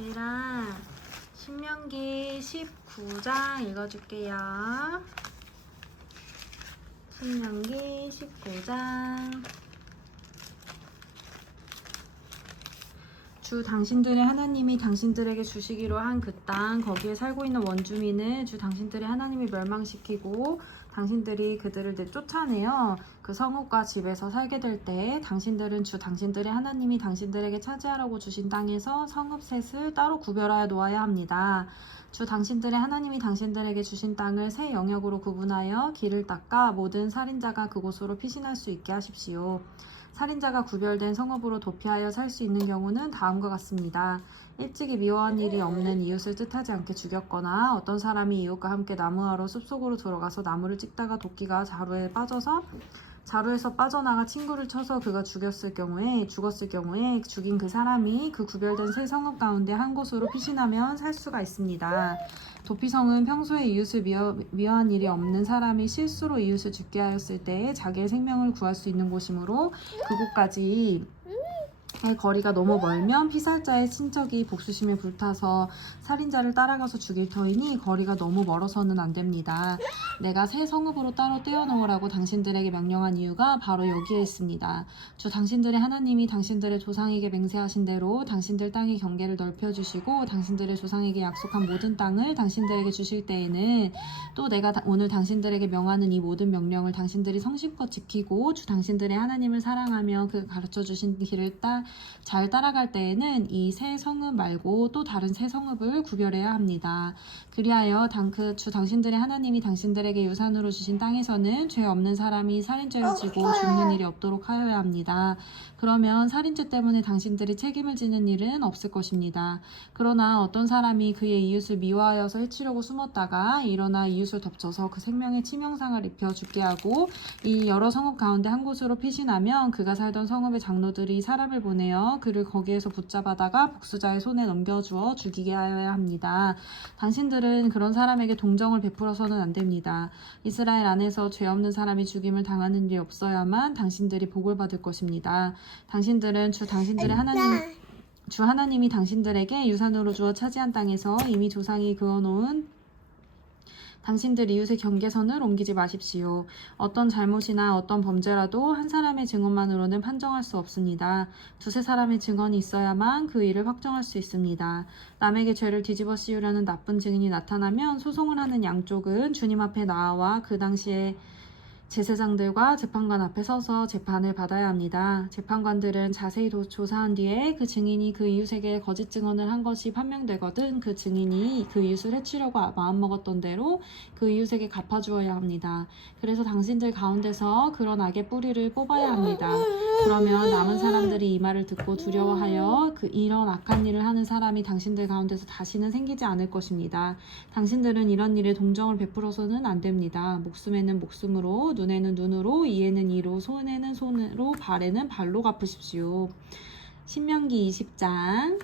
얘랑 신명기 19장 읽어줄게요. 신명기 19장. 주 당신들의 하나님이 당신들에게 주시기로 한 그 땅, 거기에 살고 있는 원주민을 주 당신들의 하나님이 멸망시키고 당신들이 그들을 쫓아내어 그 성읍과 집에서 살게 될 때 당신들은 주 당신들의 하나님이 당신들에게 차지하라고 주신 땅에서 성읍 셋을 따로 구별하여 놓아야 합니다. 주 당신들의 하나님이 당신들에게 주신 땅을 세 영역으로 구분하여 길을 닦아 모든 살인자가 그곳으로 피신할 수 있게 하십시오. 살인자가 구별된 성읍으로 도피하여 살 수 있는 경우는 다음과 같습니다. 일찍이 미워한 일이 없는 이웃을 뜻하지 않게 죽였거나 어떤 사람이 이웃과 함께 나무하러 숲속으로 들어가서 나무를 찍다가 도끼가 자루에서 빠져나가 친구를 쳐서 그가 죽었을 경우에 죽인 그 사람이 그 구별된 세 성읍 가운데 한 곳으로 피신하면 살 수가 있습니다. 도피성은 평소에 이웃을 미워한 일이 없는 사람이 실수로 이웃을 죽게 하였을 때 자기의 생명을 구할 수 있는 곳이므로 그곳까지 거리가 너무 멀면 피살자의 친척이 복수심에 불타서 살인자를 따라가서 죽일 터이니 거리가 너무 멀어서는 안 됩니다. 내가 새 성읍으로 따로 떼어놓으라고 당신들에게 명령한 이유가 바로 여기에 있습니다. 주 당신들의 하나님이 당신들의 조상에게 맹세하신 대로 당신들 땅의 경계를 넓혀주시고 당신들의 조상에게 약속한 모든 땅을 당신들에게 주실 때에는 또 내가 오늘 당신들에게 명하는 이 모든 명령을 당신들이 성심껏 지키고 주 당신들의 하나님을 사랑하며 그 가르쳐주신 길을 잘 따라갈 때에는 이 새 성읍 말고 또 다른 새 성읍을 구별해야 합니다. 그리하여 주 당신들의 하나님이 당신들에게 유산으로 주신 땅에서는 죄 없는 사람이 살인죄를 지고 죽는 일이 없도록 하여야 합니다. 그러면 살인죄 때문에 당신들이 책임을 지는 일은 없을 것입니다. 그러나 어떤 사람이 그의 이웃을 미워하여서 해치려고 숨었다가 일어나 이웃을 덮쳐서 그 생명에 치명상을 입혀 죽게 하고 이 여러 성읍 가운데 한 곳으로 피신하면 그가 살던 성읍의 장로들이 사람을 보내어 그를 거기에서 붙잡아다가 복수자의 손에 넘겨주어 죽이게 하여야 합니다. 당신들은 그런 사람에게 동정을 베풀어서는 안 됩니다. 이스라엘 안에서 죄 없는 사람이 죽임을 당하는 일이 없어야만 당신들이 복을 받을 것입니다. 당신들은 주 하나님이 당신들에게 유산으로 주어 차지한 땅에서 이미 조상이 그어놓은 당신들 이웃의 경계선을 옮기지 마십시오. 어떤 잘못이나 어떤 범죄라도 한 사람의 증언만으로는 판정할 수 없습니다. 두세 사람의 증언이 있어야만 그 일을 확정할 수 있습니다. 남에게 죄를 뒤집어 씌우려는 나쁜 증인이 나타나면 소송을 하는 양쪽은 주님 앞에 나와 그 당시에 제사장들과 재판관 앞에 서서 재판을 받아야 합니다. 재판관들은 자세히 조사한 뒤에 그 증인이 그 이웃에게 거짓 증언을 한 것이 판명되거든 그 증인이 그 이웃을 해치려고 마음먹었던 대로 그 이웃에게 갚아주어야 합니다. 그래서 당신들 가운데서 그런 악의 뿌리를 뽑아야 합니다. 그러면 남은 사람들이 이 말을 듣고 두려워하여 이런 악한 일을 하는 사람이 당신들 가운데서 다시는 생기지 않을 것입니다. 당신들은 이런 일에 동정을 베풀어서는 안 됩니다. 목숨에는 목숨으로, 눈에는 눈으로, 이에는 이로, 손에는 손으로, 발에는 발로 갚으십시오. 신명기 20장.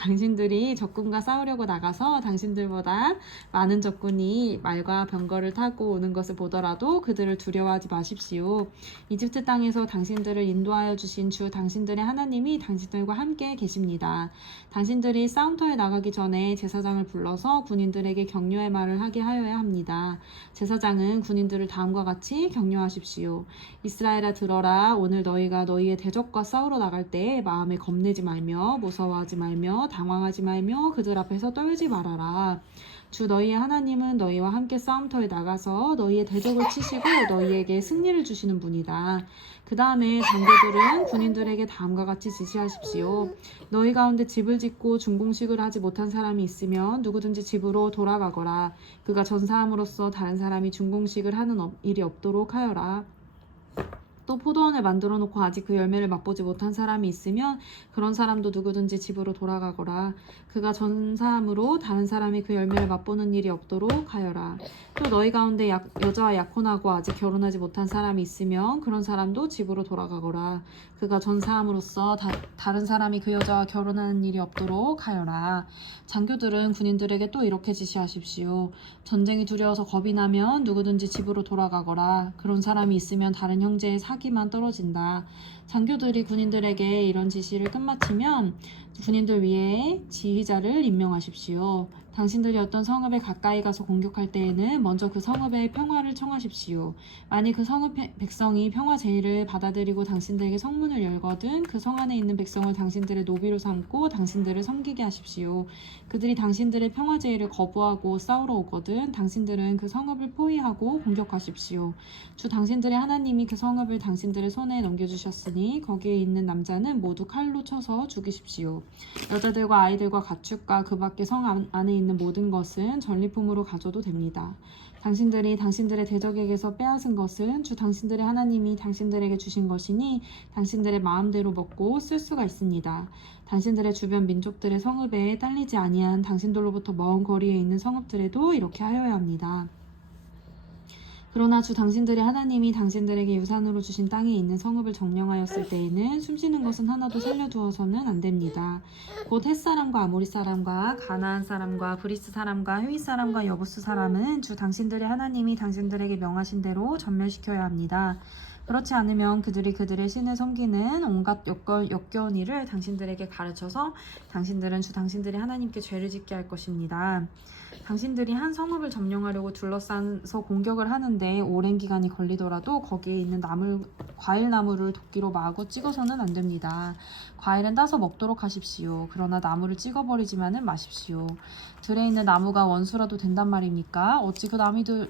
당신들이 적군과 싸우려고 나가서 당신들보다 많은 적군이 말과 병거를 타고 오는 것을 보더라도 그들을 두려워하지 마십시오. 이집트 땅에서 당신들을 인도하여 주신 주 당신들의 하나님이 당신들과 함께 계십니다. 당신들이 싸움터에 나가기 전에 제사장을 불러서 군인들에게 격려의 말을 하게 하여야 합니다. 제사장은 군인들을 다음과 같이 격려하십시오. 이스라엘아 들어라. 오늘 너희가 너희의 대적과 싸우러 나갈 때 마음에 겁내지 말며 무서워하지 말며 당황하지 말며 그들 앞에서 떨지 말아라. 주 너희의 하나님은 너희와 함께 싸움터에 나가서 너희의 대적을 치시고 너희에게 승리를 주시는 분이다. 그 다음에 장교들은 군인들에게 다음과 같이 지시하십시오. 너희 가운데 집을 짓고 준공식을 하지 못한 사람이 있으면 누구든지 집으로 돌아가거라. 그가 전사함으로써 다른 사람이 준공식을 하는 일이 없도록 하여라. 또 포도원을 만들어 놓고 아직 그 열매를 맛보지 못한 사람이 있으면 그런 사람도 누구든지 집으로 돌아가거라. 그가 전사함으로 다른 사람이 그 열매를 맛보는 일이 없도록 하여라. 또 너희 가운데 여자와 약혼하고 아직 결혼하지 못한 사람이 있으면 그런 사람도 집으로 돌아가거라. 그가 전사함으로써 다른 사람이 그 여자와 결혼하는 일이 없도록 하여라. 장교들은 군인들에게 또 이렇게 지시하십시오. 전쟁이 두려워서 겁이 나면 누구든지 집으로 돌아가거라. 그런 사람이 있으면 다른 형제의 사기만 떨어진다. 장교들이 군인들에게 이런 지시를 끝마치면 군인들 위에 지휘자를 임명하십시오. 당신들이 어떤 성읍에 가까이 가서 공격할 때에는 먼저 그 성읍의 평화를 청하십시오. 만일 그 성읍 백성이 평화 제의를 받아들이고 당신들에게 성문을 열거든 그 성 안에 있는 백성을 당신들의 노비로 삼고 당신들을 섬기게 하십시오. 그들이 당신들의 평화 제의를 거부하고 싸우러 오거든 당신들은 그 성읍을 포위하고 공격하십시오. 주 당신들의 하나님이 그 성읍을 당신들의 손에 넘겨주셨으니 거기에 있는 남자는 모두 칼로 쳐서 죽이십시오. 여자들과 아이들과 가축과 그 밖에 성 안에 있는 모든 것은 전리품으로 가져도 됩니다. 당신들이 당신들의 대적에게서 빼앗은 것은 주 당신들의 하나님이 당신들에게 주신 것이니 당신들의 마음대로 먹고 쓸 수가 있습니다. 당신들의 주변 민족들의 성읍에 딸리지 아니한 당신들로부터 먼 거리에 있는 성읍들에도 이렇게 하여야 합니다. 그러나 주 당신들의 하나님이 당신들에게 유산으로 주신 땅에 있는 성읍을 점령하였을 때에는 숨쉬는 것은 하나도 살려두어서는 안 됩니다. 곧 헷사람과 아모리 사람과 가나안 사람과 브리스 사람과 헤위 사람과 여부스 사람은 주 당신들의 하나님이 당신들에게 명하신 대로 전멸시켜야 합니다. 그렇지 않으면 그들이 그들의 신을 섬기는 온갖 역겨운 일을 당신들에게 가르쳐서 당신들은 주 당신들의 하나님께 죄를 짓게 할 것입니다. 당신들이 한 성읍을 점령하려고 둘러싸서 공격을 하는데 오랜 기간이 걸리더라도 거기에 있는 과일나무를 도끼로 마구 찍어서는 안 됩니다. 과일은 따서 먹도록 하십시오. 그러나 나무를 찍어버리지만은 마십시오. 들에 있는 나무가 원수라도 된단 말입니까? 어찌 그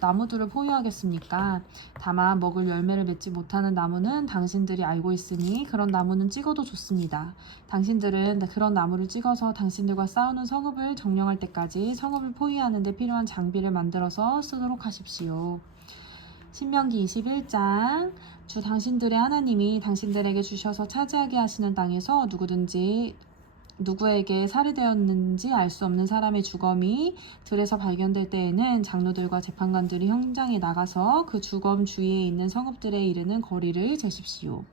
나무들을 포위하겠습니까? 다만 먹을 열매를 맺지 못하는 나무는 당신들이 알고 있으니 그런 나무는 찍어도 좋습니다. 당신들은 그런 나무를 찍어서 당신들과 싸우는 성읍을 점령할 때까지 성읍을 포위하는 데 필요한 장비를 만들어서 쓰도록 하십시오. 신명기 21장 주 당신들의 하나님이 당신들에게 주셔서 차지하게 하시는 땅에서 누구에게 살해되었는지 알 수 없는 사람의 주검이 들에서 발견될 때에는 장로들과 재판관들이 현장에 나가서 그 주검 주위에 있는 성읍들에 이르는 거리를 재십시오.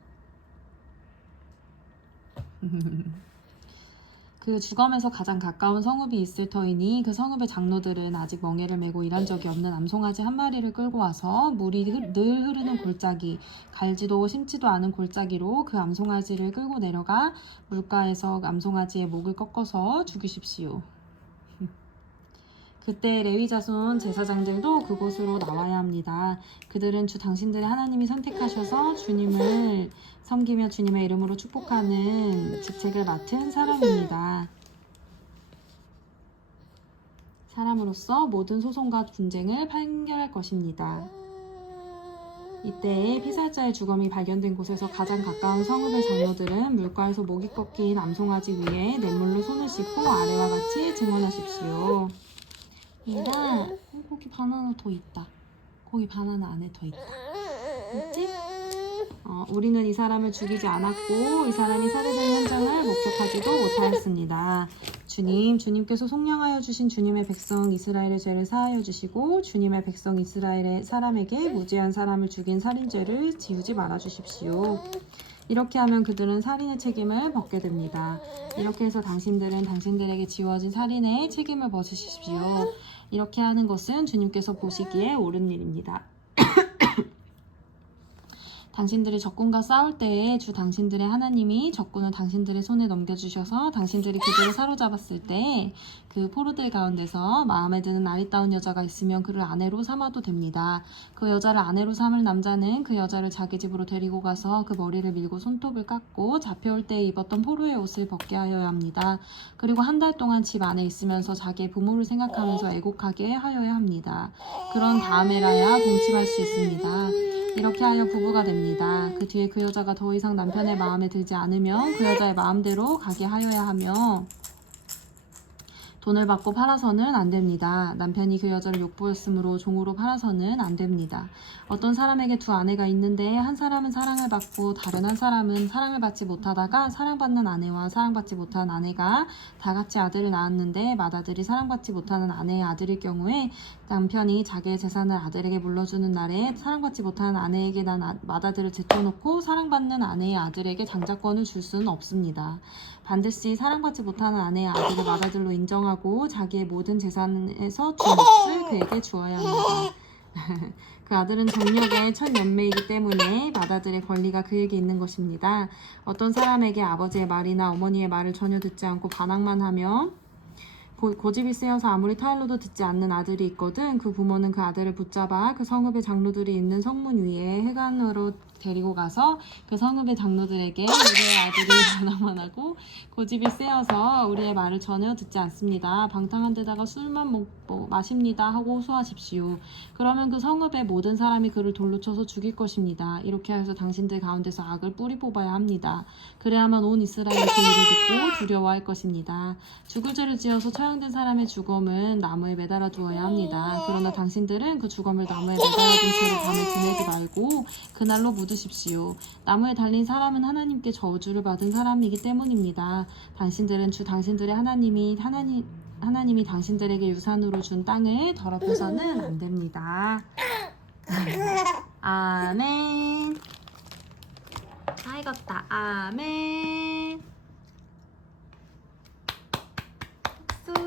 그 주검에서 가장 가까운 성읍이 있을 터이니 그 성읍의 장로들은 아직 멍에를 메고 일한 적이 없는 암송아지 한 마리를 끌고 와서 물이 늘 흐르는 골짜기, 갈지도 심지도 않은 골짜기로 그 암송아지를 끌고 내려가 물가에서 암송아지의 목을 꺾어서 죽이십시오. 그때 레위 자손 제사장들도 그곳으로 나와야 합니다. 그들은 주 당신들의 하나님이 선택하셔서 주님을 섬기며 주님의 이름으로 축복하는 직책을 맡은 사람입니다. 사람으로서 모든 소송과 분쟁을 판결할 것입니다. 이때에 피살자의 주검이 발견된 곳에서 가장 가까운 성읍의 장로들은 물가에서 목이 꺾인 암송아지 위에 냇물로 손을 씻고 아래와 같이 증언하십시오. 얘들아, 거기 바나나 더 있다. 거기 바나나 안에 더 있다. 맞지? 우리는 이 사람을 죽이지 않았고 이 사람이 살해된 현장을 목격하지도 못하였습니다. 주님께서 속량하여 주신 주님의 백성 이스라엘의 죄를 사하여 주시고 주님의 백성 이스라엘의 사람에게 무죄한 사람을 죽인 살인죄를 지우지 말아 주십시오. 이렇게 하면 그들은 살인의 책임을 벗게 됩니다. 이렇게 해서 당신들은 당신들에게 지워진 살인의 책임을 벗으십시오. 이렇게 하는 것은 주님께서 보시기에 옳은 일입니다. 당신들이 적군과 싸울 때에 주 당신들의 하나님이 적군을 당신들의 손에 넘겨주셔서 당신들이 그들을 사로잡았을 때 그 포로들 가운데서 마음에 드는 아리따운 여자가 있으면 그를 아내로 삼아도 됩니다. 그 여자를 아내로 삼을 남자는 그 여자를 자기 집으로 데리고 가서 그 머리를 밀고 손톱을 깎고 잡혀올 때 입었던 포로의 옷을 벗게 하여야 합니다. 그리고 한 달 동안 집 안에 있으면서 자기의 부모를 생각하면서 애곡하게 하여야 합니다. 그런 다음에라야 동침할 수 있습니다. 이렇게 하여 부부가 됩니다. 그 뒤에 그 여자가 더 이상 남편의 마음에 들지 않으면 그 여자의 마음대로 가게 하여야 하며 돈을 받고 팔아서는 안 됩니다. 남편이 그 여자를 욕보였으므로 종으로 팔아서는 안 됩니다. 어떤 사람에게 두 아내가 있는데 한 사람은 사랑을 받고 다른 한 사람은 사랑을 받지 못하다가 사랑받는 아내와 사랑받지 못한 아내가 다 같이 아들을 낳았는데 맏아들이 사랑받지 못하는 아내의 아들일 경우에 남편이 자기의 재산을 아들에게 물려주는 날에 사랑받지 못하는 아내에게 난 맏아들을 제쳐놓고 사랑받는 아내의 아들에게 장자권을 줄 수는 없습니다. 반드시 사랑받지 못하는 아내의 아들을 맏아들로 인정하고 자기의 모든 재산에서 주 몫을 그에게 주어야 합니다. 그 아들은 정력의 첫 열매이기 때문에 맏아들의 권리가 그에게 있는 것입니다. 어떤 사람에게 아버지의 말이나 어머니의 말을 전혀 듣지 않고 반항만 하며 고집이 세어서 아무리 타일러도 듣지 않는 아들이 있거든. 그 부모는 그 아들을 붙잡아 그 성읍의 장로들이 있는 성문 위에 해관으로 데리고 가서 그 성읍의 장로들에게 우리의 아들이 반항만 하고 고집이 세어서 우리의 말을 전혀 듣지 않습니다. 방탕한 데다가 술만 마십니다 하고 호소하십시오. 그러면 그 성읍의 모든 사람이 그를 돌로 쳐서 죽일 것입니다. 이렇게 해서 당신들 가운데서 악을 뿌리 뽑아야 합니다. 그래야만 온 이스라엘이 그 일을 듣고 두려워할 것입니다. 죽을 죄를 지어서 처형된 사람의 주검은 나무에 매달아 두어야 합니다. 그러나 당신들은 그 주검을 나무에 매달아 둔 채로 밤에 지내지 말고 그날로 묻으십시오. 나무에 달린 사람은 하나님께 저주를 받은 사람이기 때문입니다. 당신들은 당신들의 하나님이 당신들에게 유산으로 준 땅을 더럽혀서는 안 됩니다. 아멘. 다 익었다. 아멘. 박수.